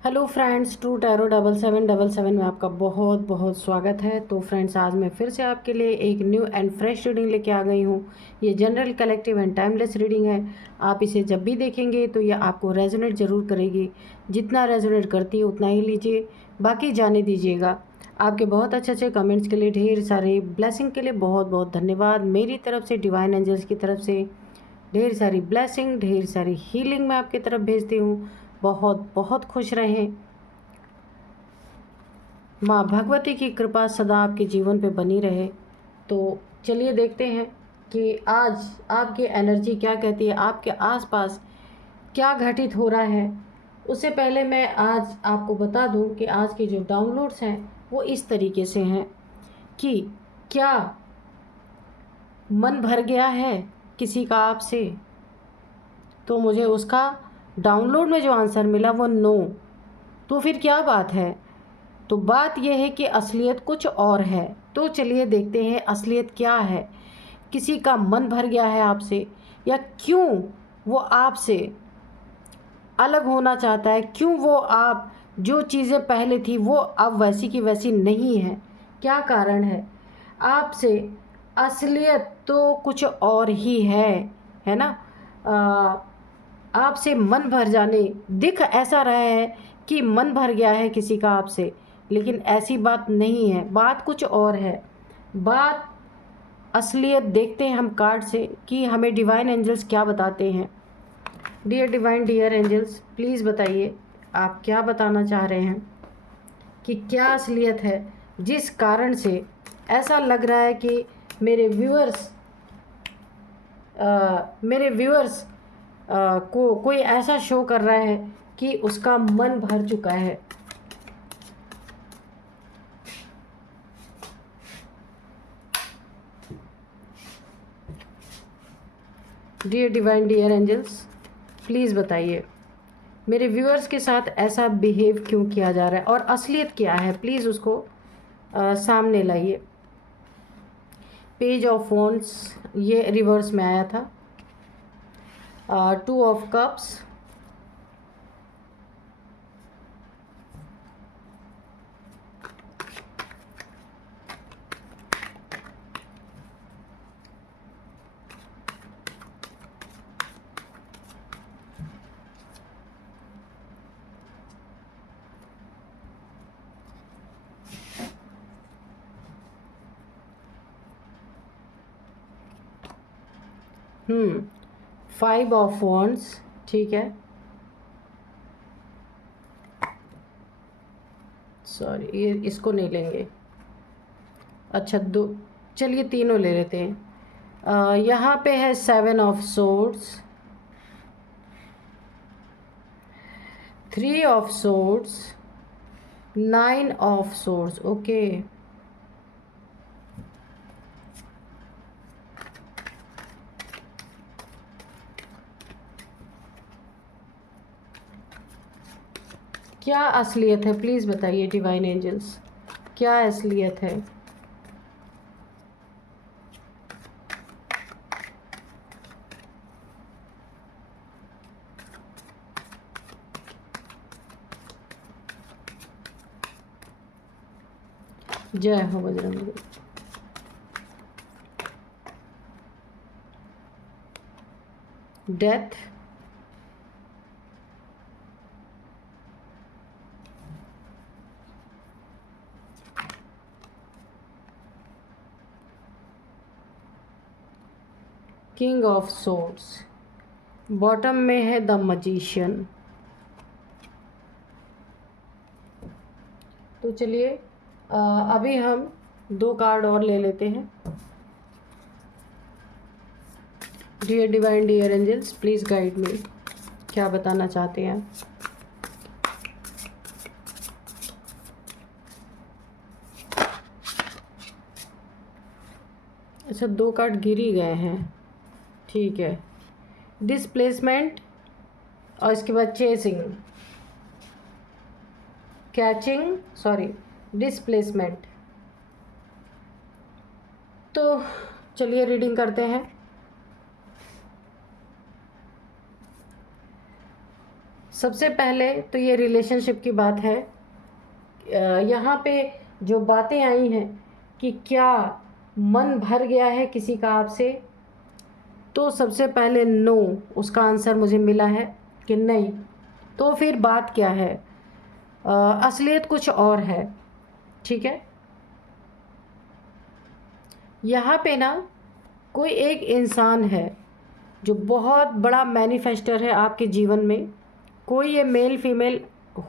Hello friends, true tarot 7777 में आपका बहुत बहुत स्वागत है। तो फ्रेंड्स, आज मैं फिर से आपके लिए एक न्यू एंड फ्रेश रीडिंग लेके आ गई हूँ। ये general, collective and timeless reading है। आप इसे जब भी देखेंगे तो ये आपको रेजोनेट ज़रूर करेगी। जितना रेजोनेट करती है उतना ही लीजिए, बाकी जाने दीजिएगा। आपके बहुत अच्छे अच्छे कमेंट्स के लिए, ढेर सारे ब्लेसिंग के लिए बहुत बहुत धन्यवाद। मेरी तरफ से, डिवाइन एंजल्स की तरफ से ढेर सारी ब्लेसिंग, ढेर सारी हीलिंग मैं आपकी तरफ भेजती हूँ। बहुत बहुत खुश रहें। माँ भगवती की कृपा सदा आपके जीवन पे बनी रहे। तो चलिए देखते हैं कि आज आपकी एनर्जी क्या कहती है, आपके आसपास क्या घटित हो रहा है। उससे पहले मैं आज आपको बता दूं कि आज के जो डाउनलोड्स हैं वो इस तरीके से हैं कि क्या मन भर गया है किसी का आपसे, तो मुझे उसका डाउनलोड में जो आंसर मिला वो नो। तो फिर क्या बात है? तो बात यह है कि असलियत कुछ और है। तो चलिए देखते हैं असलियत क्या है। किसी का मन भर गया है आपसे, या क्यों वो आपसे अलग होना चाहता है, क्यों वो आप जो चीज़ें पहले थी वो अब वैसी की वैसी नहीं है, क्या कारण है आपसे? असलियत तो कुछ और ही है ना। आपसे मन भर जाने दिख ऐसा रहा है कि मन भर गया है किसी का आपसे, लेकिन ऐसी बात नहीं है, बात कुछ और है। बात असलियत देखते हैं हम कार्ड से कि हमें डिवाइन एंजल्स क्या बताते हैं। Dear divine, dear angels, please बताइए आप क्या बताना चाह रहे हैं कि क्या असलियत है जिस कारण से ऐसा लग रहा है कि मेरे व्यूअर्स को कोई ऐसा शो कर रहा है कि उसका मन भर चुका है। Dear divine, dear angels, please बताइए मेरे व्यूअर्स के साथ ऐसा बिहेव क्यों किया जा रहा है और असलियत क्या है। प्लीज़ उसको सामने लाइए। पेज ऑफ वॉन्ड्स, ये रिवर्स में आया था। Two of cups, five of wands, ठीक है। सॉरी, ये इसको नहीं लेंगे। अच्छा, दो, चलिए तीनों ले लेते हैं। यहाँ पे है seven of swords, three of swords, nine of swords. Okay, क्या असलियत है प्लीज़ बताइए डिवाइन एंजल्स, क्या असलियत है? जय हो Bajrang. Death, king of swords, bottom में है द मजिशियन। तो चलिए अभी हम दो कार्ड और ले लेते हैं। Dear divine, dear angels, please guide me, क्या बताना चाहते हैं? अच्छा, दो कार्ड गिर ही गए हैं, ठीक है। डिस्प्लेसमेंट, और इसके बाद चेसिंग, कैचिंग, सॉरी, डिस्प्लेसमेंट। तो चलिए रीडिंग करते हैं। सबसे पहले तो ये रिलेशनशिप की बात है। यहाँ पे जो बातें आई हैं कि क्या मन भर गया है किसी का आपसे, तो सबसे पहले नो, उसका आंसर मुझे मिला है कि नहीं। तो फिर बात क्या है? असलियत कुछ और है। ठीक है, यहाँ पे ना कोई एक इंसान है जो बहुत बड़ा मैनिफेस्टर है आपके जीवन में। कोई ये मेल फीमेल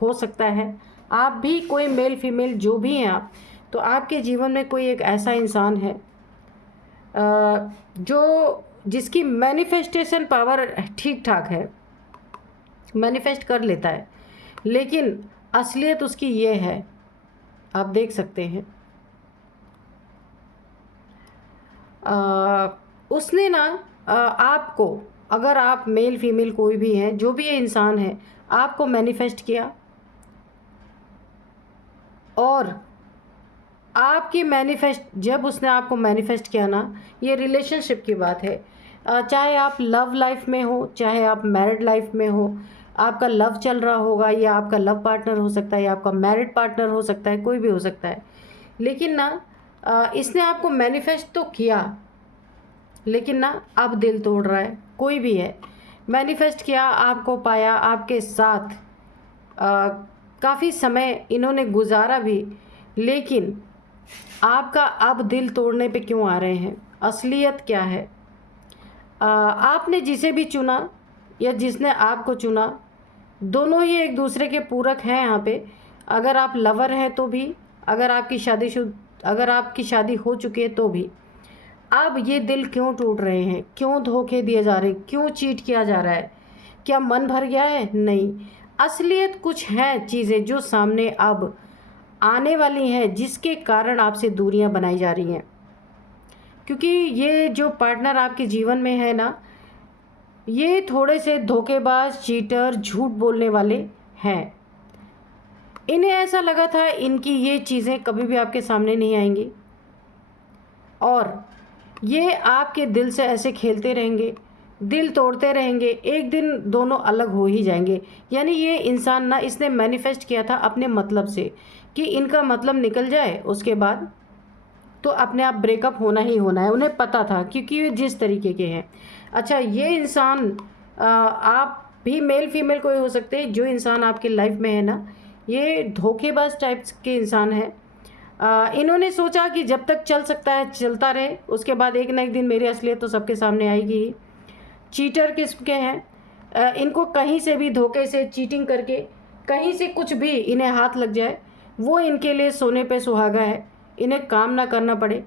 हो सकता है, आप भी कोई मेल फीमेल जो भी हैं आप, तो आपके जीवन में कोई एक ऐसा इंसान है जो जिसकी मैनिफेस्टेशन पावर ठीक ठाक है, मैनिफेस्ट कर लेता है, लेकिन असलियत उसकी ये है, आप देख सकते हैं। उसने ना आपको, अगर आप मेल फीमेल कोई भी हैं, जो भी ये इंसान है, आपको मैनिफेस्ट किया, और आपकी मैनिफेस्ट जब उसने आपको मैनिफेस्ट किया ना, ये रिलेशनशिप की बात है। चाहे आप लव लाइफ में हो, चाहे आप मैरिड लाइफ में हो, आपका लव चल रहा होगा, या आपका लव पार्टनर हो सकता है, या आपका मैरिड पार्टनर हो सकता है, कोई भी हो सकता है। लेकिन ना इसने आपको मैनिफेस्ट तो किया, लेकिन ना अब दिल तोड़ रहा है। कोई भी है, मैनिफेस्ट किया, आपको पाया, आपके साथ काफ़ी समय इन्होंने गुजारा भी, लेकिन आपका अब दिल तोड़ने पे क्यों आ रहे हैं? असलियत क्या है? आपने जिसे भी चुना या जिसने आपको चुना, दोनों ही एक दूसरे के पूरक हैं यहाँ पे। अगर आप लवर हैं तो भी, अगर आपकी शादी हो चुकी है तो भी। अब ये दिल क्यों टूट रहे हैं? क्यों धोखे दिए जा रहे हैं? क्यों चीट किया जा रहा है? क्या मन भर गया है? नहीं, असलियत कुछ है, चीज़ें जो सामने अब आने वाली हैं, जिसके कारण आपसे दूरियां बनाई जा रही हैं। क्योंकि ये जो पार्टनर आपके जीवन में है ना, ये थोड़े से धोखेबाज, चीटर, झूठ बोलने वाले हैं। इन्हें ऐसा लगा था इनकी ये चीज़ें कभी भी आपके सामने नहीं आएंगी, और ये आपके दिल से ऐसे खेलते रहेंगे, दिल तोड़ते रहेंगे, एक दिन दोनों अलग हो ही जाएंगे। यानी ये इंसान ना, इसने मैनिफेस्ट किया था अपने मतलब से कि इनका मतलब निकल जाए, उसके बाद तो अपने आप ब्रेकअप होना ही होना है। उन्हें पता था, क्योंकि ये जिस तरीके के हैं। अच्छा, ये इंसान आप भी मेल फीमेल कोई हो सकते हैं, जो इंसान आपके लाइफ में है ना, ये धोखेबाज टाइप्स के इंसान है। इन्होंने सोचा कि जब तक चल सकता है चलता रहे, उसके बाद एक ना एक दिन मेरी असलियत तो सबके सामने आएगी ही। चीटर किस्म के हैं, इनको कहीं से भी धोखे से, चीटिंग करके, कहीं से कुछ भी इन्हें हाथ लग जाए, वो इनके लिए सोने पे सुहागा है। इन्हें काम ना करना पड़े।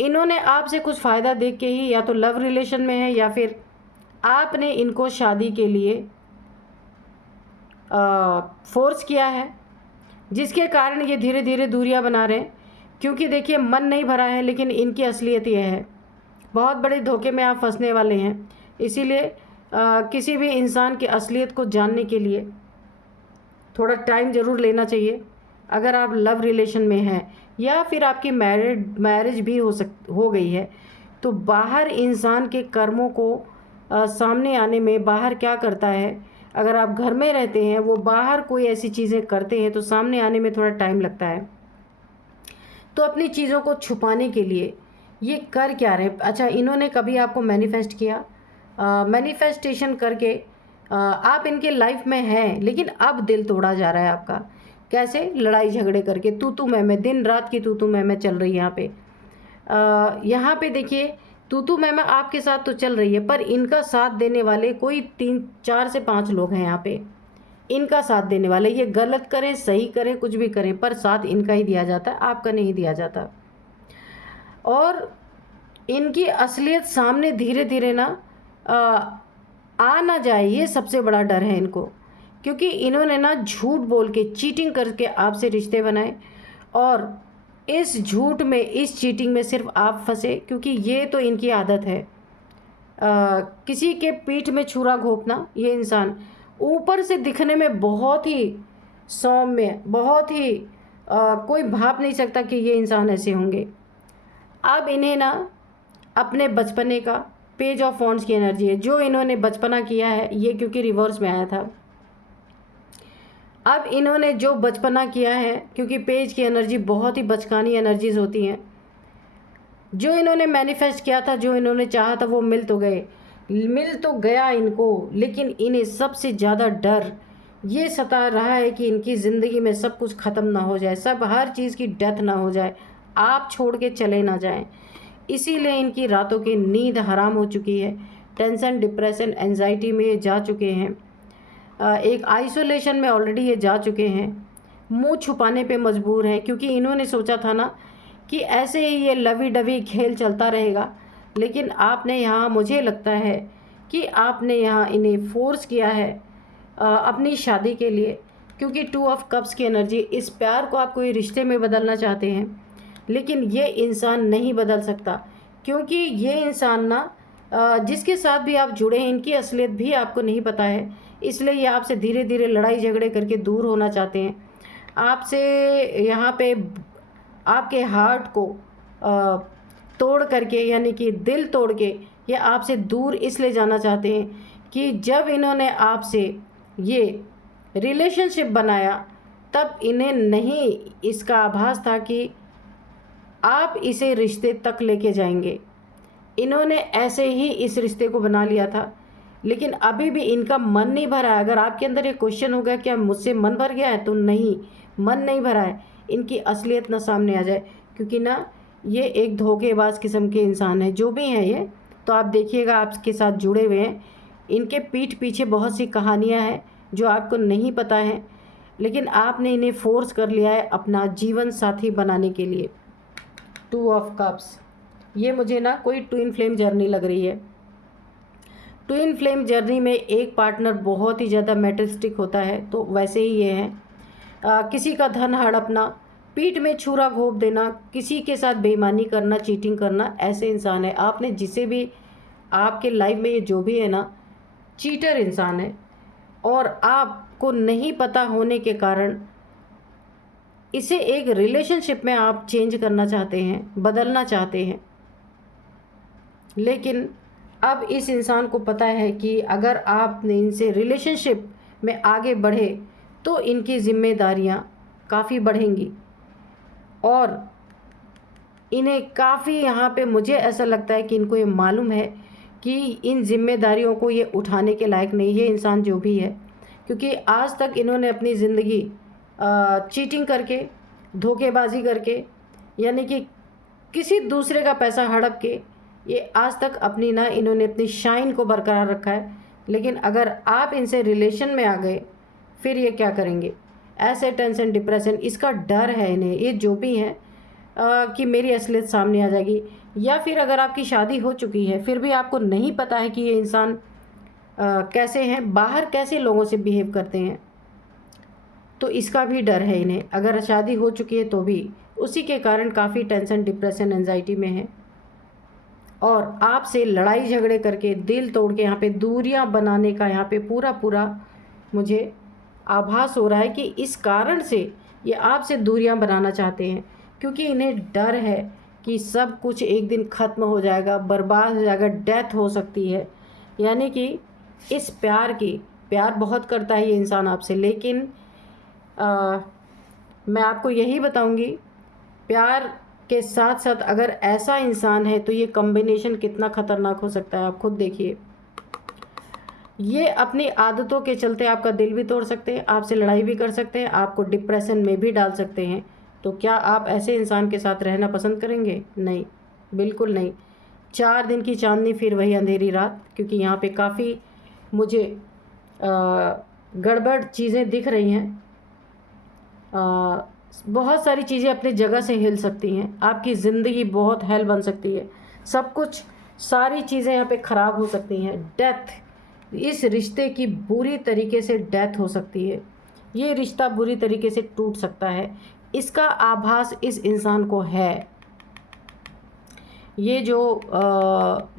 इन्होंने आपसे कुछ फ़ायदा देख के ही या तो लव रिलेशन में है, या फिर आपने इनको शादी के लिए फोर्स किया है, जिसके कारण ये धीरे धीरे दूरियां बना रहे हैं। क्योंकि देखिए, मन नहीं भरा है, लेकिन इनकी असलियत ये है। बहुत बड़े धोखे में आप फंसने वाले हैं। इसीलिए किसी भी इंसान की असलियत को जानने के लिए थोड़ा टाइम ज़रूर लेना चाहिए। अगर आप लव रिलेशन में हैं, या फिर आपकी मैरिज भी हो गई है, तो बाहर इंसान के कर्मों को सामने आने में, बाहर क्या करता है, अगर आप घर में रहते हैं, वो बाहर कोई ऐसी चीज़ें करते हैं, तो सामने आने में थोड़ा टाइम लगता है। तो अपनी चीज़ों को छुपाने के लिए ये कर क्या रहे? अच्छा, इन्होंने कभी आपको मैनिफेस्ट किया, मैनिफेस्टेशन करके आप इनके लाइफ में हैं, लेकिन अब दिल तोड़ा जा रहा है आपका। कैसे? लड़ाई झगड़े करके, तू मैं, दिन रात की तू मैं चल रही है यहाँ पे। यहाँ पे देखिए, तू मैं आपके साथ तो चल रही है, पर इनका साथ देने वाले कोई 4 से 5 लोग हैं यहाँ पे। इनका साथ देने वाले, ये गलत करें सही करें कुछ भी करें, पर साथ इनका ही दिया जाता है, आपका नहीं दिया जाता। और इनकी असलियत सामने धीरे धीरे ना आ ना जाए, ये सबसे बड़ा डर है इनको। क्योंकि इन्होंने ना झूठ बोल के, चीटिंग करके आपसे रिश्ते बनाए, और इस झूठ में, इस चीटिंग में सिर्फ आप फंसे, क्योंकि ये तो इनकी आदत है। किसी के पीठ में छुरा घोंपना। ये इंसान ऊपर से दिखने में बहुत ही सौम्य, बहुत ही कोई भाप नहीं सकता कि ये इंसान ऐसे होंगे। अब इन्हें ना अपने बचपने का, पेज ऑफ वॉन्ड्स की एनर्जी है, जो इन्होंने बचपना किया है, ये क्योंकि रिवर्स में आया था, अब इन्होंने जो बचपना किया है, क्योंकि पेज की एनर्जी बहुत ही बचकानी एनर्जीज होती हैं, जो इन्होंने मैनिफेस्ट किया था, जो इन्होंने चाहा था, वो मिल तो गया इनको, लेकिन इन्हें सबसे ज़्यादा डर ये सता रहा है कि इनकी ज़िंदगी में सब कुछ ख़त्म ना हो जाए, सब हर चीज़ की डेथ ना हो जाए, आप छोड़ के चले ना जाएं। इसीलिए इनकी रातों की नींद हराम हो चुकी है, टेंशन, डिप्रेशन, एंजाइटी में ये जा चुके हैं, एक आइसोलेशन में ऑलरेडी ये जा चुके हैं, मुंह छुपाने पे मजबूर हैं, क्योंकि इन्होंने सोचा था ना कि ऐसे ही ये लवी डवी खेल चलता रहेगा। लेकिन आपने यहाँ, मुझे लगता है कि आपने यहाँ इन्हें फोर्स किया है अपनी शादी के लिए, क्योंकि 2 ऑफ कप्स की एनर्जी, इस प्यार को आप कोई रिश्ते में बदलना चाहते हैं, लेकिन ये इंसान नहीं बदल सकता, क्योंकि ये इंसान ना जिसके साथ भी आप जुड़े हैं, इनकी असलियत भी आपको नहीं पता है, इसलिए ये आपसे धीरे धीरे लड़ाई झगड़े करके दूर होना चाहते हैं आपसे। यहाँ पे आपके हार्ट को तोड़ करके, यानी कि दिल तोड़ के, ये आपसे दूर इसलिए जाना चाहते हैं कि जब इन्होंने आपसे ये रिलेशनशिप बनाया, तब इन्हें नहीं इसका आभास था कि आप इसे रिश्ते तक लेके जाएंगे। इन्होंने ऐसे ही इस रिश्ते को बना लिया था, लेकिन अभी भी इनका मन नहीं भरा है। अगर आपके अंदर ये क्वेश्चन होगा क्या मुझसे मन भर गया है, तो नहीं, मन नहीं भरा है। इनकी असलियत ना सामने आ जाए, क्योंकि ना ये एक धोखेबाज किस्म के इंसान है, जो भी हैं ये। तो आप देखिएगा, आपके साथ जुड़े हुए हैं, इनके पीठ पीछे बहुत सी कहानियाँ हैं जो आपको नहीं पता है, लेकिन आपने इन्हें फोर्स कर लिया है अपना जीवन साथी बनाने के लिए। 2 ऑफ कप्स, ये मुझे ना कोई ट्विन फ्लेम जर्नी लग रही है। ट्विन फ्लेम जर्नी में एक पार्टनर बहुत ही ज़्यादा मैटरिस्टिक होता है, तो वैसे ही ये हैं। किसी का धन हड़पना, पीठ में छुरा घोंप देना, किसी के साथ बेईमानी करना, चीटिंग करना, ऐसे इंसान है। आपने जिसे भी आपके लाइफ में, ये जो भी है ना, चीटर इंसान है, और आपको नहीं पता होने के कारण इसे एक रिलेशनशिप में आप चेंज करना चाहते हैं, बदलना चाहते हैं। लेकिन अब इस इंसान को पता है कि अगर आपने इनसे रिलेशनशिप में आगे बढ़े तो इनकी जिम्मेदारियां काफ़ी बढ़ेंगी, और इन्हें काफ़ी, यहाँ पे मुझे ऐसा लगता है कि इनको ये मालूम है कि इन जिम्मेदारियों को ये उठाने के लायक नहीं, ये इंसान जो भी है, क्योंकि आज तक इन्होंने अपनी ज़िंदगी चीटिंग करके, धोखेबाजी करके, यानी कि किसी दूसरे का पैसा हड़प के, ये आज तक अपनी ना, इन्होंने अपनी शाइन को बरकरार रखा है। लेकिन अगर आप इनसे रिलेशन में आ गए, फिर ये क्या करेंगे? ऐसे टेंशन, डिप्रेशन, इसका डर है इन्हें, ये जो भी हैं, कि मेरी असलियत सामने आ जाएगी। या फिर अगर आपकी शादी हो चुकी है, फिर भी आपको नहीं पता है कि ये इंसान कैसे हैं, बाहर कैसे लोगों से बिहेव करते हैं, तो इसका भी डर है इन्हें। अगर शादी हो चुकी है तो भी उसी के कारण काफ़ी टेंशन, डिप्रेशन, एंजाइटी में है, और आपसे लड़ाई झगड़े करके, दिल तोड़ के, यहाँ पे दूरियां बनाने का यहाँ पे पूरा मुझे आभास हो रहा है कि इस कारण से ये आपसे दूरियां बनाना चाहते हैं, क्योंकि इन्हें डर है कि सब कुछ एक दिन ख़त्म हो जाएगा, बर्बाद हो जाएगा, डेथ हो सकती है। यानी कि इस प्यार बहुत करता है ये इंसान आपसे, लेकिन मैं आपको यही बताऊंगी, प्यार के साथ साथ अगर ऐसा इंसान है तो ये कॉम्बिनेशन कितना ख़तरनाक हो सकता है, आप खुद देखिए। ये अपनी आदतों के चलते आपका दिल भी तोड़ सकते हैं, आपसे लड़ाई भी कर सकते हैं, आपको डिप्रेशन में भी डाल सकते हैं। तो क्या आप ऐसे इंसान के साथ रहना पसंद करेंगे? नहीं, बिल्कुल नहीं। 4 दिन की चांदनी फिर वही अंधेरी रात, क्योंकि यहाँ पे काफ़ी मुझे गड़बड़ चीज़ें दिख रही हैं। बहुत सारी चीज़ें अपनी जगह से हिल सकती हैं, आपकी ज़िंदगी बहुत हेल बन सकती है, सब कुछ, सारी चीज़ें यहाँ पे ख़राब हो सकती हैं। डेथ, इस रिश्ते की बुरी तरीके से डेथ हो सकती है, ये रिश्ता बुरी तरीके से टूट सकता है, इसका आभास इस इंसान को है। ये जो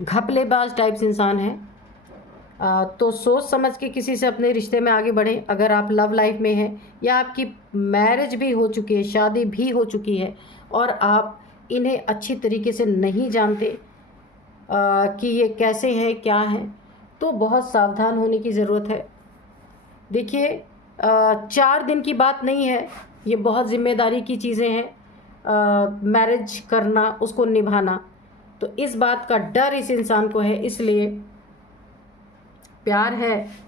घपलेबाज टाइप्स इंसान है, तो सोच समझ के किसी से अपने रिश्ते में आगे बढ़ें। अगर आप लव लाइफ में हैं, या आपकी मैरिज भी हो चुकी है, शादी भी हो चुकी है, और आप इन्हें अच्छी तरीके से नहीं जानते कि ये कैसे हैं, क्या हैं, तो बहुत सावधान होने की ज़रूरत है। देखिए, 4 दिन की बात नहीं है, ये बहुत ज़िम्मेदारी की चीज़ें हैं। मैरिज करना, उसको निभाना, तो इस बात का डर इस इंसान को है, इसलिए प्यार है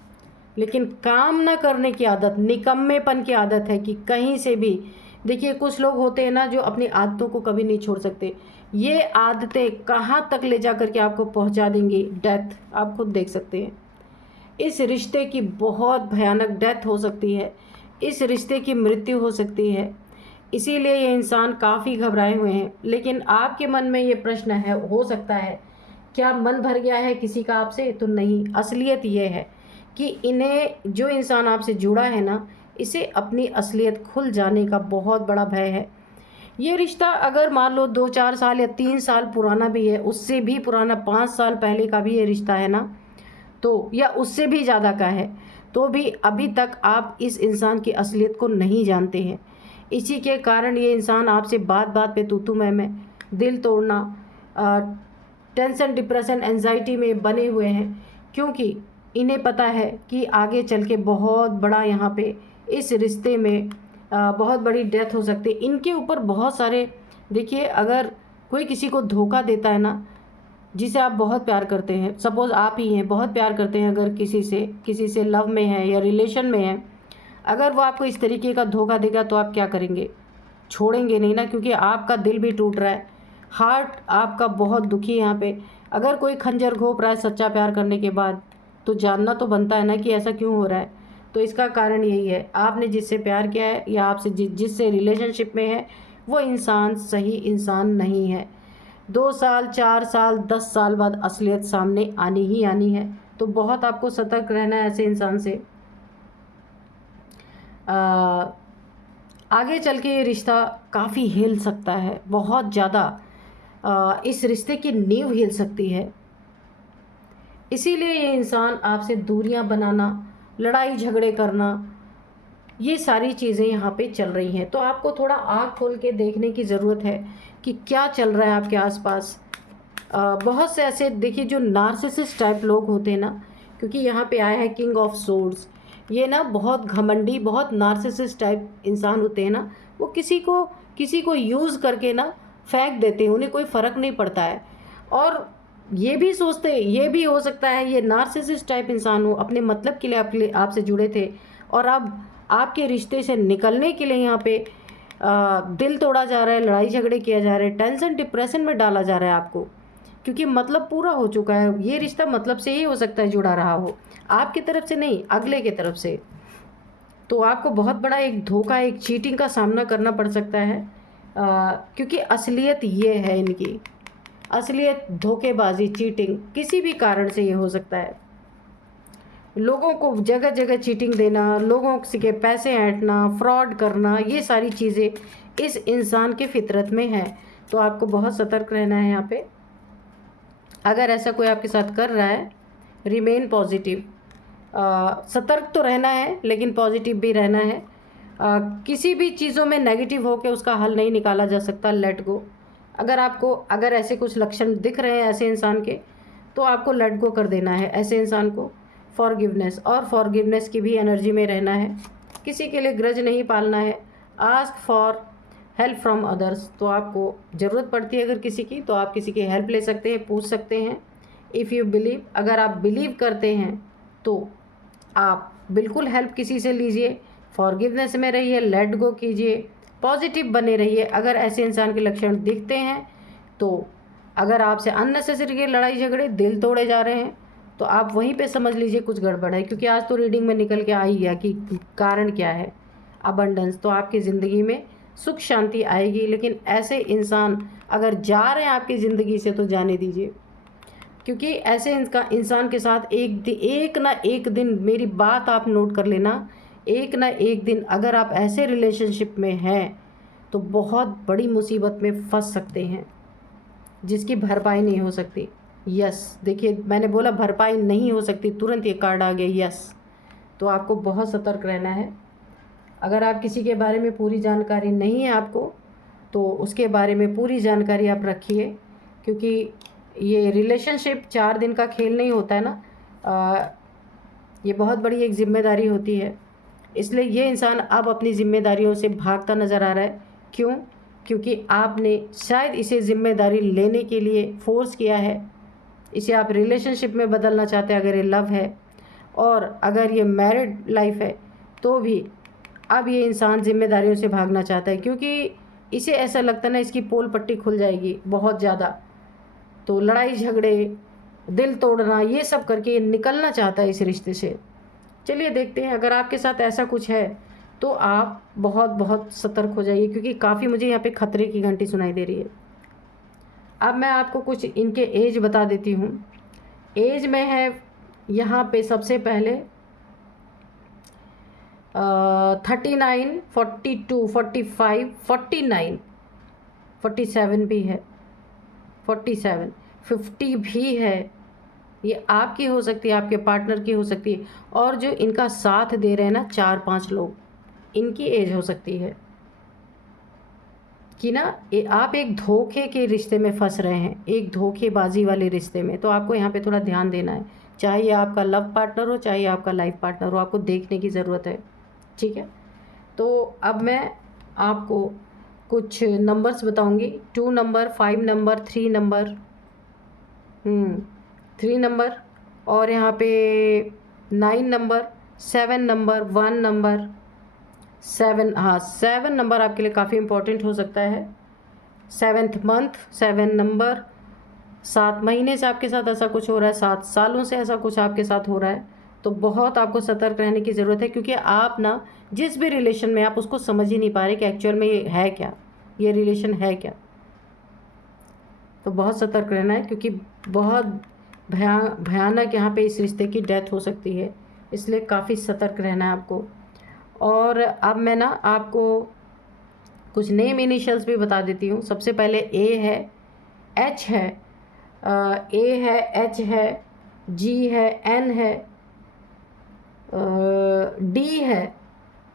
लेकिन काम ना करने की आदत, निकम्मेपन की आदत है कि कहीं से भी। देखिए कुछ लोग होते हैं ना जो अपनी आदतों को कभी नहीं छोड़ सकते। ये आदतें कहाँ तक ले जा कर के आपको पहुँचा देंगी, डेथ, आप खुद देख सकते हैं। इस रिश्ते की बहुत भयानक डेथ हो सकती है, इस रिश्ते की मृत्यु हो सकती है। इसीलिए ये इंसान काफ़ी घबराए हुए हैं। लेकिन आपके मन में ये प्रश्न है, हो सकता है क्या मन भर गया है किसी का आपसे? तो नहीं, असलियत ये है कि इन्हें, जो इंसान आपसे जुड़ा है ना, इसे अपनी असलियत खुल जाने का बहुत बड़ा भय है। ये रिश्ता अगर मान लो 2-4 साल या 3 साल पुराना भी है, उससे भी पुराना 5 साल पहले का भी ये रिश्ता है ना, तो या उससे भी ज़्यादा का है, तो भी अभी तक आप इस इंसान की असलियत को नहीं जानते हैं। इसी के कारण ये इंसान आपसे बात बात पे तू मैं, दिल तोड़ना, टेंशन, डिप्रेशन, एंजाइटी में बने हुए हैं, क्योंकि इन्हें पता है कि आगे चल के बहुत बड़ा यहाँ पे इस रिश्ते में बहुत बड़ी डेथ हो सकती है। इनके ऊपर बहुत सारे, देखिए अगर कोई किसी को धोखा देता है ना, जिसे आप बहुत प्यार करते हैं, सपोज़ आप ही हैं, बहुत प्यार करते हैं, अगर किसी से लव में है या रिलेशन में है, अगर वो आपको इस तरीके का धोखा देगा तो आप क्या करेंगे? छोड़ेंगे नहीं ना, क्योंकि आपका दिल भी टूट रहा है, हार्ट आपका बहुत दुखी है यहाँ पे। अगर कोई खंजर घोंप रहा है सच्चा प्यार करने के बाद, तो जानना तो बनता है ना कि ऐसा क्यों हो रहा है। तो इसका कारण यही है, आपने जिससे प्यार किया है या आपसे जिससे रिलेशनशिप में है, वो इंसान सही इंसान नहीं है। 2 साल, 4 साल, 10 साल बाद असलियत सामने आनी ही आनी है। तो बहुत आपको सतर्क रहना है ऐसे इंसान से। आगे चल के ये रिश्ता काफ़ी हिल सकता है, बहुत ज़्यादा इस रिश्ते की नींव हिल सकती है। इसीलिए ये इंसान आपसे दूरियां बनाना, लड़ाई झगड़े करना, ये सारी चीज़ें यहाँ पे चल रही हैं। तो आपको थोड़ा आँख खोल के देखने की ज़रूरत है कि क्या चल रहा है आपके आसपास। बहुत से ऐसे, देखिए जो नार्सिसिस्ट टाइप लोग होते हैं ना, क्योंकि यहाँ पे आया है किंग ऑफ सोर्ड्स, ये ना बहुत घमंडी, बहुत नार्सिसिस्ट टाइप इंसान होते हैं ना, वो किसी को यूज़ करके ना फेंक देते हैं, उन्हें कोई फ़र्क नहीं पड़ता है। और ये भी सोचते हैं, ये भी हो सकता है ये नार्सिसिस्ट टाइप इंसान हो, अपने मतलब के लिए आपसे जुड़े थे, और अब आपके रिश्ते से निकलने के लिए यहाँ पे दिल तोड़ा जा रहा है, लड़ाई झगड़े किया जा रहा है, टेंशन डिप्रेशन में डाला जा रहा है आपको, क्योंकि मतलब पूरा हो चुका है। ये रिश्ता मतलब से ही हो सकता है जुड़ा रहा हो, आपकी तरफ से नहीं, अगले की तरफ से। तो आपको बहुत बड़ा एक धोखा, एक चीटिंग का सामना करना पड़ सकता है, क्योंकि असलियत ये है इनकी, असलियत धोखेबाजी, चीटिंग, किसी भी कारण से ये हो सकता है। लोगों को जगह जगह चीटिंग देना, लोगों के पैसे ऐंठना, फ्रॉड करना, ये सारी चीज़ें इस इंसान के फितरत में है। तो आपको बहुत सतर्क रहना है यहाँ पे। अगर ऐसा कोई आपके साथ कर रहा है, रिमेन पॉजिटिव, सतर्क तो रहना है लेकिन पॉजिटिव भी रहना है। किसी भी चीज़ों में नेगेटिव होकर उसका हल नहीं निकाला जा सकता, लेट गो। अगर ऐसे कुछ लक्षण दिख रहे हैं ऐसे इंसान के, तो आपको लेट गो कर देना है ऐसे इंसान को। फॉरगिवनेस की भी एनर्जी में रहना है, किसी के लिए ग्रज नहीं पालना है। Ask for help from others, तो आपको ज़रूरत पड़ती है अगर किसी की, तो आप किसी की हेल्प ले सकते हैं, पूछ सकते हैं। इफ़ यू बिलीव, अगर आप बिलीव करते हैं तो आप बिल्कुल हेल्प किसी से लीजिए, फॉरगिवनेस में रहिए, लेट गो कीजिए, पॉजिटिव बने रहिए। अगर ऐसे इंसान के लक्षण दिखते हैं, तो अगर आपसे अननेसेसरी के लड़ाई झगड़े, दिल तोड़े जा रहे हैं, तो आप वहीं पे समझ लीजिए कुछ गड़बड़ है, क्योंकि आज तो रीडिंग में निकल के आ ही गया कि कारण क्या है, अबंडेंस। तो आपकी ज़िंदगी में सुख शांति आएगी। लेकिन ऐसे इंसान अगर जा रहे हैं आपकी ज़िंदगी से, तो जाने दीजिए, क्योंकि ऐसे इंसान के साथ एक ना एक दिन, मेरी बात आप नोट कर लेना, एक ना एक दिन अगर आप ऐसे रिलेशनशिप में हैं, तो बहुत बड़ी मुसीबत में फंस सकते हैं, जिसकी भरपाई नहीं हो सकती। यस, देखिए मैंने बोला भरपाई नहीं हो सकती, तुरंत ये कार्ड आ गया, यस। तो आपको बहुत सतर्क रहना है। अगर आप किसी के बारे में पूरी जानकारी नहीं है आपको, तो उसके बारे में पूरी जानकारी आप रखिए, क्योंकि ये रिलेशनशिप 4 दिन का खेल नहीं होता है ना, ये बहुत बड़ी एक जिम्मेदारी होती है। इसलिए ये इंसान अब अपनी जिम्मेदारियों से भागता नज़र आ रहा है। क्यों? क्योंकि आपने शायद इसे ज़िम्मेदारी लेने के लिए फ़ोर्स किया है। इसे आप रिलेशनशिप में बदलना चाहते हैं अगर ये लव है, और अगर ये मैरिड लाइफ है तो भी अब ये इंसान ज़िम्मेदारियों से भागना चाहता है, क्योंकि इसे ऐसा लगता है ना इसकी पोल पट्टी खुल जाएगी बहुत ज़्यादा। तो लड़ाई झगड़े, दिल तोड़ना, ये सब करके ये निकलना चाहता है इस रिश्ते से। चलिए देखते हैं, अगर आपके साथ ऐसा कुछ है तो आप बहुत बहुत सतर्क हो जाइए, क्योंकि काफ़ी मुझे यहाँ पे खतरे की घंटी सुनाई दे रही है। अब मैं आपको कुछ इनके एज बता देती हूँ। एज में है यहाँ पे सबसे पहले 39, 42, 45, 49, 47 भी है, 47, 50 भी है। ये आपकी हो सकती है, आपके पार्टनर की हो सकती है, और जो इनका साथ दे रहे हैं ना 4-5 लोग, इनकी एज हो सकती है कि ना आप एक धोखे के रिश्ते में फंस रहे हैं, एक धोखेबाजी वाले रिश्ते में। तो आपको यहाँ पे थोड़ा ध्यान देना है, चाहे ये आपका लव पार्टनर हो, चाहे आपका लाइफ पार्टनर हो, आपको देखने की ज़रूरत है। ठीक है, तो अब मैं आपको कुछ नंबर्स बताऊंगी। 2 नंबर, 5 नंबर, 3 नंबर, 3 नंबर, और यहाँ पे 9 नंबर, 7 नंबर, 1 नंबर, 7, हाँ 7 नंबर आपके लिए काफ़ी इम्पोर्टेंट हो सकता है। 7th मंथ, 7 नंबर, 7 महीने से आपके साथ ऐसा कुछ हो रहा है, 7 सालों से ऐसा कुछ आपके साथ हो रहा है। तो बहुत आपको सतर्क रहने की ज़रूरत है, क्योंकि आप ना जिस भी रिलेशन में आप उसको समझ ही नहीं पा रहे कि एक्चुअल में ये है क्या, ये रिलेशन है क्या। तो बहुत सतर्क रहना है, क्योंकि बहुत भयानक यहाँ पे इस रिश्ते की डेथ हो सकती है, इसलिए काफ़ी सतर्क रहना है आपको। और अब मैं ना आपको कुछ नेम इनिशियल्स भी बता देती हूँ। सबसे पहले ए है, एच है, ए है, एच है, जी है, एन है, डी है,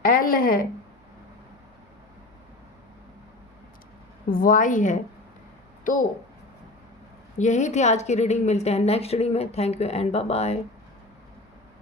एल है, वाई है। तो यही थी आज की रीडिंग। मिलते हैं नेक्स्ट रीडिंग में। Thank you and bye bye.